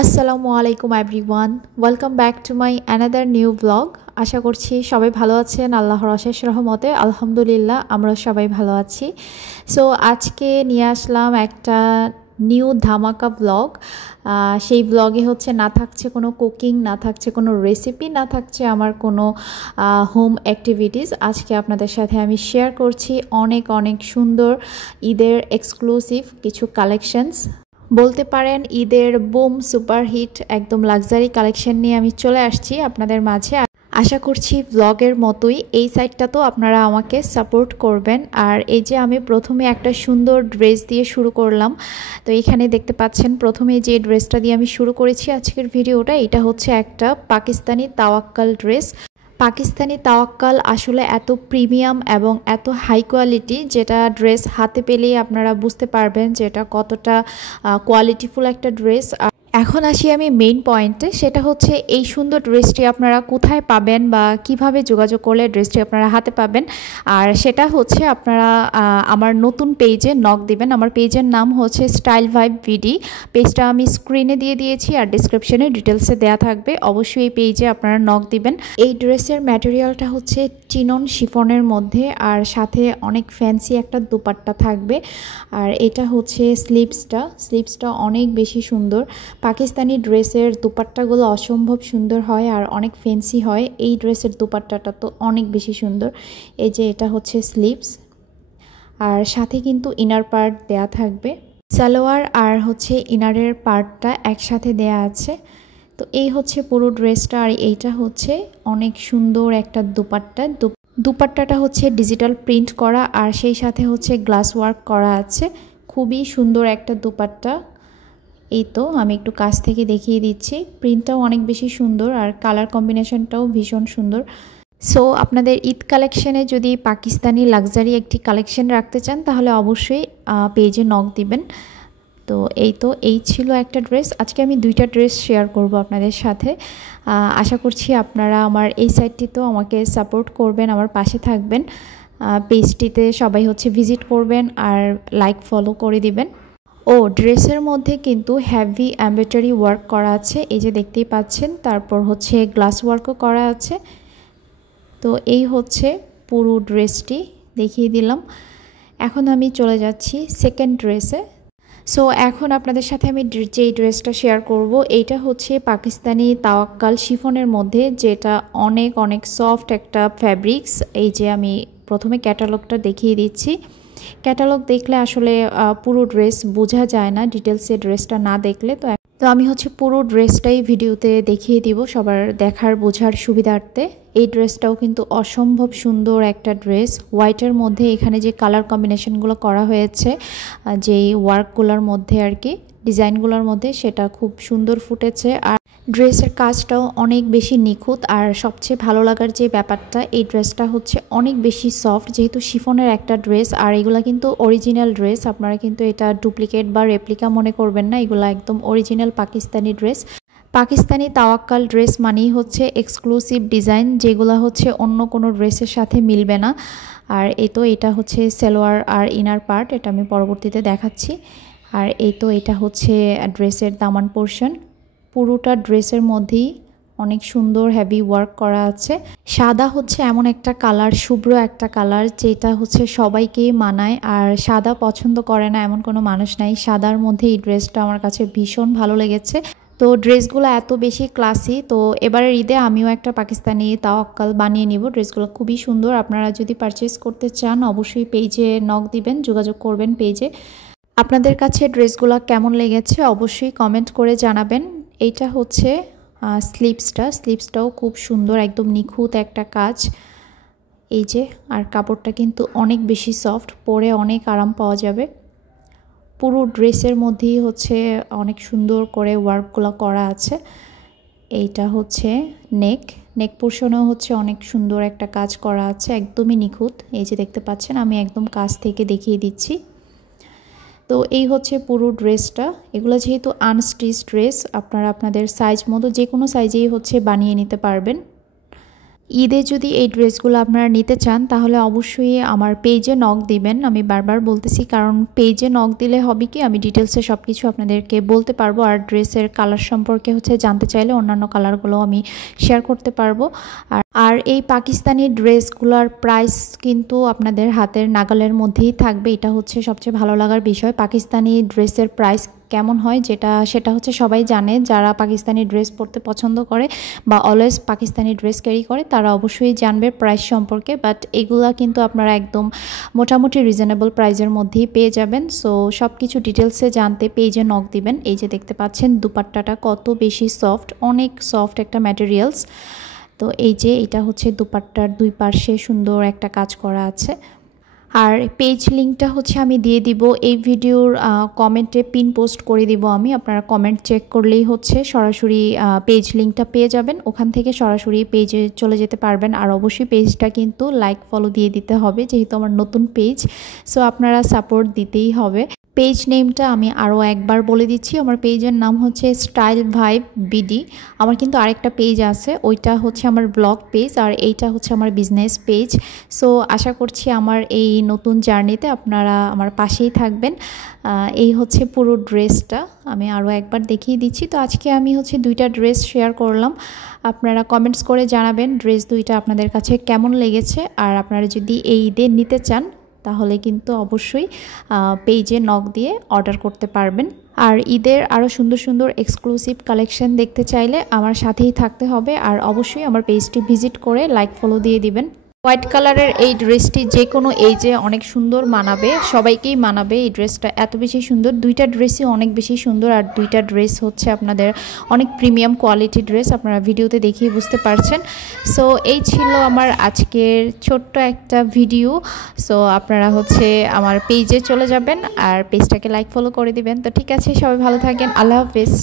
আসসালামু আলাইকুম everyone, welcome back to my another new blog. আশা করছি সবাই ভালো আছেন। আল্লাহর অশেষ রহমতে আলহামদুলিল্লাহ আমরা সবাই ভালো আছি। সো আজকে নিয়ে আসলাম একটা নিউ ধামাকা ব্লগ। সেই ব্লগে হচ্ছে না থাকছে কোনো কুকিং, না থাকছে কোনো রেসিপি, না থাকছে আমার কোনো হোম অ্যাক্টিভিটিস। আজকে আপনাদের সাথে আমি শেয়ার করছি অনেক অনেক সুন্দর ঈদের এক্সক্লুসিভ কিছু কালেকশনস। বলতে পারেন ঈদের বুম সুপারহিট একদম লাক্সারি কালেকশন নিয়ে আমি চলে আসছি আপনাদের মাঝে। আশা করছি ব্লগের মতোই এই সাইডটা তো আপনারা আমাকে সাপোর্ট করবেন। আর এই যে আমি প্রথমে একটা সুন্দর ড্রেস দিয়ে শুরু করলাম। তো এখানে দেখতে পাচ্ছেন প্রথমে যে ড্রেসটা দিয়ে আমি শুরু করেছি আজকের ভিডিওটা, এটা হচ্ছে একটা পাকিস্তানি তাওয়াক্কাল ড্রেস। পাকিস্তানি তাওয়াক্কাল আসলে এত প্রিমিয়াম এবং এত হাই কোয়ালিটি, যেটা ড্রেস হাতে পেলেই আপনারা বুঝতে পারবেন যে এটা কতটা কোয়ালিটিফুল একটা ড্রেস। এখন আসি আমি মেইন পয়েন্টে, সেটা হচ্ছে এই সুন্দর ড্রেসটি আপনারা কোথায় পাবেন বা কিভাবে যোগাযোগ করলে ড্রেসটি আপনারা হাতে পাবেন। আর সেটা হচ্ছে আপনারা আমার নতুন পেজে নক দিবেন। আমার পেজের নাম হচ্ছে স্টাইল ভাইব ভিডি। পেজটা আমি স্ক্রিনে দিয়ে দিয়েছি আর ডিসক্রিপশনে ডিটেলসে দেওয়া থাকবে। অবশ্যই এই পেজে আপনারা নক দিবেন। এই ড্রেসের ম্যাটেরিয়ালটা হচ্ছে চিনন শিফনের মধ্যে, আর সাথে অনেক ফ্যান্সি একটা দুপাট্টা থাকবে। আর এটা হচ্ছে স্লিভসটা অনেক বেশি সুন্দর। পাকিস্তানি ড্রেসের দুপাট্টাগুলো অসম্ভব সুন্দর হয় আর অনেক ফ্যান্সি হয়। এই ড্রেসের দুপাট্টাটা তো অনেক বেশি সুন্দর। এই যে এটা হচ্ছে স্লিভস, আর সাথে কিন্তু ইনার পার্ট দেয়া থাকবে। সালোয়ার আর হচ্ছে ইনারের পার্টটা একসাথে দেয়া আছে। তো এই হচ্ছে পুরো ড্রেসটা। আর এইটা হচ্ছে অনেক সুন্দর একটা দুপাট্টাটা হচ্ছে ডিজিটাল প্রিন্ট করা, আর সেই সাথে হচ্ছে গ্লাস ওয়ার্ক করা আছে। খুবই সুন্দর একটা দুপাট্টা। এই তো আমি একটু কাছ থেকে দেখিয়ে দিচ্ছি। প্রিন্টটাও অনেক বেশি সুন্দর আর কালার কম্বিনেশনটাও ভীষণ সুন্দর। সো আপনাদের ঈদ কালেকশনে যদি পাকিস্তানি লাক্সারি একটি কালেকশন রাখতে চান তাহলে অবশ্যই পেজে নক দিবেন। তো এই ছিল একটা ড্রেস। আজকে আমি দুইটা ড্রেস শেয়ার করব আপনাদের সাথে। আশা করছি আপনারা আমার এই সাইটটিতেও আমাকে সাপোর্ট করবেন, আমার পাশে থাকবেন। পেজটিতে সবাই হচ্ছে ভিজিট করবেন আর লাইক ফলো করে দিবেন। ড্রেসের মধ্যে কিন্তু হেভি এমব্রয়ডারি ওয়ার্ক করা আছে, এই যে দেখতেই পাচ্ছেন। তারপর হচ্ছে গ্লাস ওয়ার্কও করা আছে। তো এই হচ্ছে পুরো ড্রেসটি দেখিয়ে দিলাম। এখন আমি চলে যাচ্ছি সেকেন্ড ড্রেসে। সো এখন আপনাদের সাথে আমি যেই ড্রেসটা শেয়ার করব, এইটা হচ্ছে পাকিস্তানি তাওয়াক্কাল শিফনের মধ্যে, যেটা অনেক অনেক সফট একটা ফ্যাব্রিক্স। এই যে আমি প্রথমে ক্যাটালগটা দেখিয়ে দিচ্ছি। ক্যাটালগ দেখলে আসলে পুরো ড্রেস বোঝা যায় না, ডিটেলসে ড্রেসটা না দেখলে। তো আমি হচ্ছে পুরো ড্রেসটাই ভিডিওতে দেখিয়ে দিব সবার দেখার বোঝার সুবিধার্থে। এই ড্রেসটাও কিন্তু অসম্ভব সুন্দর একটা ড্রেস। হোয়াইটের মধ্যে এখানে যে কালার কম্বিনেশনগুলো করা হয়েছে, যেই ওয়ার্কগুলোর মধ্যে আর কি, ডিজাইনগুলোর মধ্যে, সেটা খুব সুন্দর ফুটেছে। আর ড্রেসের কাজটাও অনেক বেশি নিখুঁত। আর সবচেয়ে ভালো লাগার যে ব্যাপারটা, এই ড্রেসটা হচ্ছে অনেক বেশি সফট, যেহেতু শিফনের একটা ড্রেস। আর এগুলা কিন্তু অরিজিনাল ড্রেস, আপনারা কিন্তু এটা ডুপ্লিকেট বা রেপ্লিকা মনে করবেন না। এগুলা একদম original Pakistani dress. Pakistani Tawakkal dress মানেই হচ্ছে এক্সক্লুসিভ ডিজাইন, যেগুলো হচ্ছে অন্য কোনো ড্রেসের সাথে মিলবে না। আর এটা হচ্ছে সালোয়ার আর ইনার পার্ট, এটা আমি পরবর্তীতে দেখাচ্ছি। আর এটা হচ্ছে ড্রেসের দামান পোর্শন। পুরোটা ড্রেসের মধ্যেই অনেক সুন্দর হেভি ওয়ার্ক করা আছে। সাদা হচ্ছে এমন একটা কালার, শুভ্র একটা কালার, যেটা হচ্ছে সবাইকেই মানায়। আর সাদা পছন্দ করে না এমন কোনো মানুষ নাই। সাদার মধ্যে এই ড্রেসটা আমার কাছে ভীষণ ভালো লেগেছে। তো ড্রেসগুলো এত বেশি ক্লাসি। তো এবারের ঈদে আমিও একটা পাকিস্তানি তাওয়াক্কাল বানিয়ে নিব। ড্রেসগুলো খুবই সুন্দর। আপনারা যদি পারচেস করতে চান অবশ্যই পেজে নক দিবেন, যোগাযোগ করবেন পেজে। আপনাদের কাছে ড্রেসগুলো কেমন লেগেছে অবশ্যই কমেন্ট করে জানাবেন। এইটা হচ্ছে স্লিভসটাও খুব সুন্দর, একদম নিখুঁত একটা কাজ। এই যে, আর কাপড়টা কিন্তু অনেক বেশি সফট, পরে অনেক আরাম পাওয়া যাবে। পুরো ড্রেসের মধ্যেই হচ্ছে অনেক সুন্দর করে ওয়ার্কগুলো করা আছে। এইটা হচ্ছে নেক পোর্শনেও হচ্ছে অনেক সুন্দর একটা কাজ করা আছে, একদমই নিখুঁত। এই যে দেখতে পাচ্ছেন, আমি একদম কাছ থেকে দেখিয়ে দিচ্ছি। তো এই হচ্ছে পুরো ড্রেসটা। এগুলো যেহেতু আনস্টিচ ড্রেস, আপনারা আপনাদের সাইজ মতো যে কোনো সাইজেই হচ্ছে বানিয়ে নিতে পারবেন। ঈদে যদি এই ড্রেসগুলো আপনারা নিতে চান তাহলে অবশ্যই আমার পেজে নক দিবেন। আমি বারবার বলতেছি, কারণ পেজে নক দিলে হবে কি আমি ডিটেলসে সব কিছু আপনাদেরকে বলতে পারবো, আর ড্রেসের কালার সম্পর্কে জানতে চাইলে অন্যান্য কালারগুলো আমি শেয়ার করতে পারবো। আর এই পাকিস্তানি ড্রেসগুলোর প্রাইস কিন্তু আপনাদের হাতের নাগালের মধ্যেই থাকবে। এটা হচ্ছে সবচেয়ে ভালো লাগার বিষয়। পাকিস্তানি ড্রেসের প্রাইস কেমন হয় সেটা হচ্ছে সবাই জানে, যারা পাকিস্তানি ড্রেস পরতে পছন্দ করে বা অলওয়েজ পাকিস্তানি ড্রেস ক্যারি করে তারা অবশ্যই জানবে প্রাইস সম্পর্কে। বাট এগুলা কিন্তু আপনারা একদম মোটামুটি রিজনেবল প্রাইসের মধ্যেই পেয়ে যাবেন। সো সব কিছু ডিটেলসে জানতে পেজে নক দিবেন। এই যে দেখতে পাচ্ছেন দুপাট্টাটা কত বেশি সফট, অনেক সফট একটা ম্যাটেরিয়ালস। তো এই যে এটা হচ্ছে দুপাট্টার দুই পাশে সুন্দর একটা কাজ করা আছে। আর পেজ লিঙ্কটা আমি দিয়ে দিব এই ভিডিওর কমেন্টে পিন পোস্ট করে দিব আমি। আপনারা কমেন্ট চেক করলেই সরাসরি পেজ লিঙ্কটা পেয়ে যাবেন, ওখান থেকে সরাসরি পেজে চলে যেতে পারবেন। আর অবশ্যই পেজটা কিন্তু লাইক ফলো দিয়ে দিতে হবে, যেহেতু আমার নতুন পেজ, সো আপনারা সাপোর্ট দিতেই হবে। পেজ নেমটা আমি আরও একবার বলে দিচ্ছি, আমার পেজের নাম হচ্ছে স্টাইল ভাইব বিডি। আমার কিন্তু আরেকটা পেজ আছে, ওইটা আমার ব্লগ পেজ, আর এইটা আমার বিজনেস পেজ। সো আশা করছি আমার এই নতুন জার্নিতে আপনারা আমার পাশেই থাকবেন। এই পুরো ড্রেসটা আমি আরও একবার দেখিয়ে দিচ্ছি। তো আজকে আমি দুইটা ড্রেস শেয়ার করলাম। আপনারা কমেন্টস করে জানাবেন ড্রেস দুইটা আপনাদের কাছে কেমন লেগেছে। আর আপনারা যদি এই ঈদে নিতে চান তাহলে কিন্তু অবশ্যই পেজে নক দিয়ে অর্ডার করতে পারবেন। আর ঈদের আরও সুন্দর সুন্দর এক্সক্লুসিভ কালেকশন দেখতে চাইলে আমার সাথেই থাকতে হবে। আর অবশ্যই আমার পেজটি ভিজিট করে লাইক ফলো দিয়ে দিবেন। হোয়াইট কালারের এই ড্রেসটি যে কোনো এজে অনেক সুন্দর মানাবে, সবাইকেই মানাবে। এই ড্রেসটা এত বেশি সুন্দর, দুইটা ড্রেসই অনেক বেশি সুন্দর। আর দুইটা ড্রেস আপনাদের অনেক প্রিমিয়াম কোয়ালিটি ড্রেস, আপনারা ভিডিওতে দেখিয়ে বুঝতে পারছেন। সো এই ছিল আমার আজকের ছোট্ট একটা ভিডিও। সো আপনারা আমার পেজে চলে যাবেন আর পেজটাকে লাইক ফলো করে দিবেন। তো ঠিক আছে, সবাই ভালো থাকেন, আল্লাহ হাফেজ।